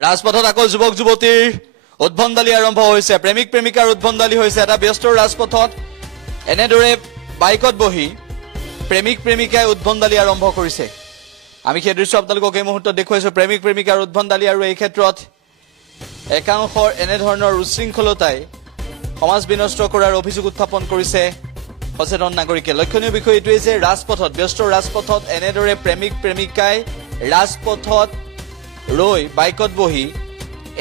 ৰাজপথত আকৌ যুৱক যুৱতীৰ উদ্ভণ্ডালি আৰম্ভ হৈছে প্ৰেমিক প্ৰেমিকাৰ উদ্ভণ্ডালি হৈছে এটা ব্যস্ত ৰাজপথত এনেদৰে বাইকত বহি প্ৰেমিক প্ৰেমিকাই উদ্ভণ্ডালি আৰম্ভ কৰিছে আমি সেই দৃশ্য আপোনালোকক এই মুহূৰ্তত দেখুৱাইছো প্ৰেমিক প্ৰেমিকাৰ উদ্ভণ্ডালি আৰু এই ক্ষেত্ৰত একাংশৰ এনে ধৰণৰ উশৃংখলতাই সমাজ বিনষ্ট কৰাৰ অভিযোগ উত্থাপন কৰিছে সচেতন নাগৰিকে লক্ষণীয় বিষয় এটোৱে যে ৰাজপথত ব্যস্ত ৰাজপথত এনেদৰে প্ৰেমিক প্ৰেমিকাই ৰাজপথত ৰৈ বাইকত বহি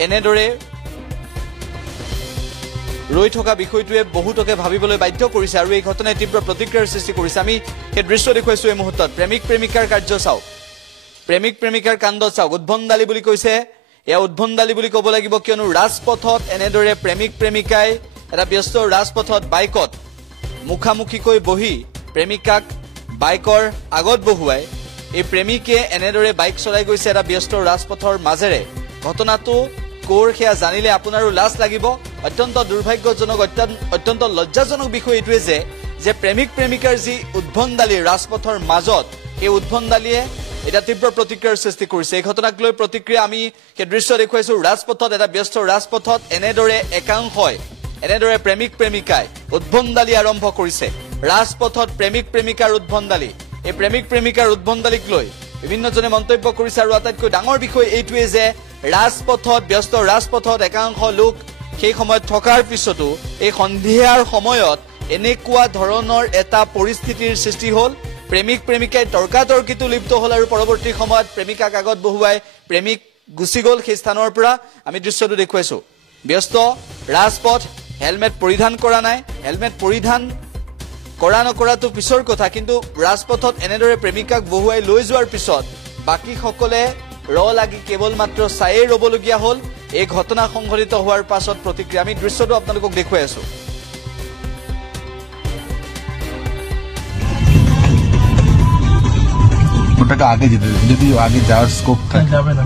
এনেদৰে ৰৈ থকা বিষয়টোৱে বহুতকে ভাবিবলৈ বাধ্য কৰিছে আৰু এই ঘটনাই তীব্ৰ প্ৰতিক্ৰিয়াৰ সৃষ্টি কৰিছে আমি এই দৃশ্য দেখুৱাইছো এই মুহূৰ্তত প্ৰেমিক প্ৰেমিকাৰ কাৰ্য চাওক প্ৰেমিক প্ৰেমিকাৰ কাণ্ড চাওক উদ্ভণ্ডালি বুলি কৈছে এয়া উদ্ভণ্ডালি বুলি ক'ব লাগিব কিয়নো ৰাজপথত এনেদৰে প্ৰেমিক প্ৰেমিকাই এটা ব্যস্ত ৰাজপথত বাইকত মুখামুখিকৈ বহি প্ৰেমিকাক বাইকৰ আগত বহুৱাই এই প্ৰেমিকে এনেদৰে বাইক চলাই গৈছে এটা ব্যস্ত ৰাজপথৰ মাজেৰে ঘটনাটো কোৰ খেয়া জানিলে আপোনাৰো লাজ লাগিব অত্যন্ত দুৰ্ভাগ্যজনক অত্যন্ত লজ্জাজনক বিষয় এটোৱে যে প্ৰেমিক প্ৰেমিকাৰ যি উদ্ভণ্ডালি ৰাজপথৰ মাজত এই উদ্ভণ্ডালিয়ে এটা তীব্ৰ প্ৰতিক্ৰিয়াৰ সৃষ্টি কৰিছে এই ঘটনাক লৈ প্ৰতিক্ৰিয়া আমি সেই দৃশ্য দেখুৱাইছো ৰাজপথত এটা ব্যস্ত ৰাজপথত এনেদৰে একাংশই এনেদৰে প্ৰেমিক প্ৰেমিকাই উদ্ভণ্ডালি আৰম্ভ কৰিছে ৰাজপথত প্ৰেমিক প্ৰেমিকাৰ উদ্ভণ্ডালি এই প্ৰেমিক প্ৰেমিকাৰ উদ্ভণ্ডালিক লৈ বিভিন্নজনে মন্তব্য কৰিছে আৰু আটাইতকৈ ডাঙৰ বিষয় এইটোৱে যে ৰাজপথত ব্যস্ত ৰাজপথত একাংশ লোক সেই সময়ত থকাৰ পিছতো এই সন্ধিয়াৰ সময়ত এনেকুৱা ধৰণৰ এটা পৰিস্থিতিৰ সৃষ্টি হ'ল প্ৰেমিক প্ৰেমিকাই তৰ্কাতৰ্কিটো লিপ্ত হ'ল আৰু পৰৱৰ্তী সময়ত প্ৰেমিকাক আগত বহুৱাই প্ৰেমিক গুচি গ'ল সেই স্থানৰ পৰা আমি দৃশ্যটো দেখুৱাইছো ব্যস্ত ৰাজপথ হেলমেট পৰিধান কৰা নাই হেলমেট পৰিধান কৰা নকৰাটো পিছৰ কথা কিন্তু ৰাজপথত এনেদৰে প্ৰেমিকাক বহুৱাই লৈ যোৱাৰ পিছত বাকি সকলে লাগি কেৱল মাত্ৰ চায়ে ৰবলগীয়া হ'ল এই ঘটনা সংঘটিত হোৱাৰ পাছত প্ৰতিক্ৰিয়া আমি দৃশ্যটো আপোনালোকক দেখুৱাই আছো ওটাকে আগে যেতে যদি আগে যাওয়াৰ স্কোপ থাকে যাবে না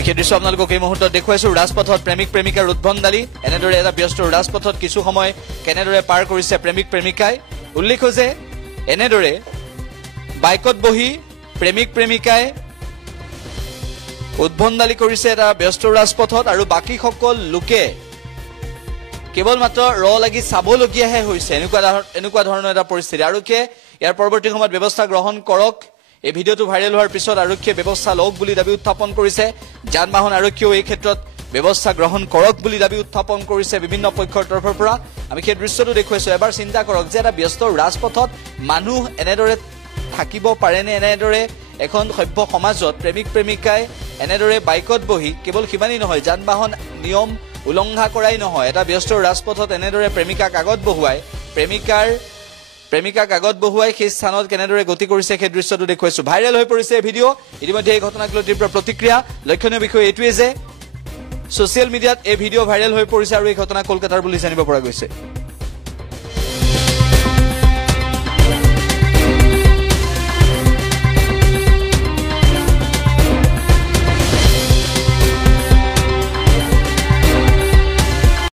এই দৃশ্য আপোনালোকক এই মুহূৰ্তত দেখুৱাইছো ৰাজপথত প্ৰেমিক প্ৰেমিকাৰ উদ্ভণ্ডালি এনেদৰে এটা ব্যস্ত ৰাজপথত কিছু সময় কেনেদৰে পাৰ কৰিছে প্ৰেমিক প্ৰেমিকাই উল্লেখ যে এনেদৰে বাইকত বহি প্ৰেমিক প্ৰেমিকাই উদ্ভণ্ডালি কৰিছে এটা ব্যস্ত ৰাজপথত আৰু বাকি সকল লোকে কেৱল মাত্ৰ লাগি চাবলগীয়াহে হৈছে এনেকুৱা ধৰণৰ এটা পৰিস্থিতি আৰক্ষীয়ে ইয়াৰ পৰৱৰ্তী সময়ত ব্যৱস্থা গ্ৰহণ কৰক এই ভিডিঅটো ভাইৰেল হোৱাৰ পিছত আৰক্ষীয়ে ব্যৱস্থা লওক বুলি দাবী উত্থাপন কৰিছে যান-বাহন আৰক্ষীয়েও এই ক্ষেত্ৰত ব্যৱস্থা গ্ৰহণ কৰক বুলি দাবী উত্থাপন কৰিছে বিভিন্ন পক্ষৰ তৰফৰ পৰা আমি সেই দৃশ্যটো দেখুৱাইছো এবাৰ চিন্তা কৰক যে এটা ব্যস্ত ৰাজপথত মানুহ এনেদৰে থাকিব পাৰেনে এনেদৰে এখন সভ্য সমাজত প্ৰেমিক প্ৰেমিকাই এনেদৰে বাইকত বহি কেৱল সিমানেই নহয় যান-বাহন নিয়ম উলংঘা কৰাই নহয় এটা ব্যস্ত ৰাজপথত এনেদৰে প্ৰেমিকাক আগত বহুৱাই প্ৰেমিকাক আগত বহুৱাই সেই স্থানত কেনেদৰে গতি কৰিছে সেই দৃশ্যটো দেখুৱাইছো ভাইৰেল হৈ পৰিছে এই ভিডিঅ ইতিমধ্যে এই ঘটনাক লৈ তীব্ৰ প্ৰতিক্ৰিয়া লক্ষণীয় বিষয় এইটোৱে যে সোশ্যাল মিডিয়াত এই ভিডিঅ ভাইৰেল হৈ পৰিছে আৰু এই ঘটনা কলকাতাৰ বুলি জানিব পৰা গৈছে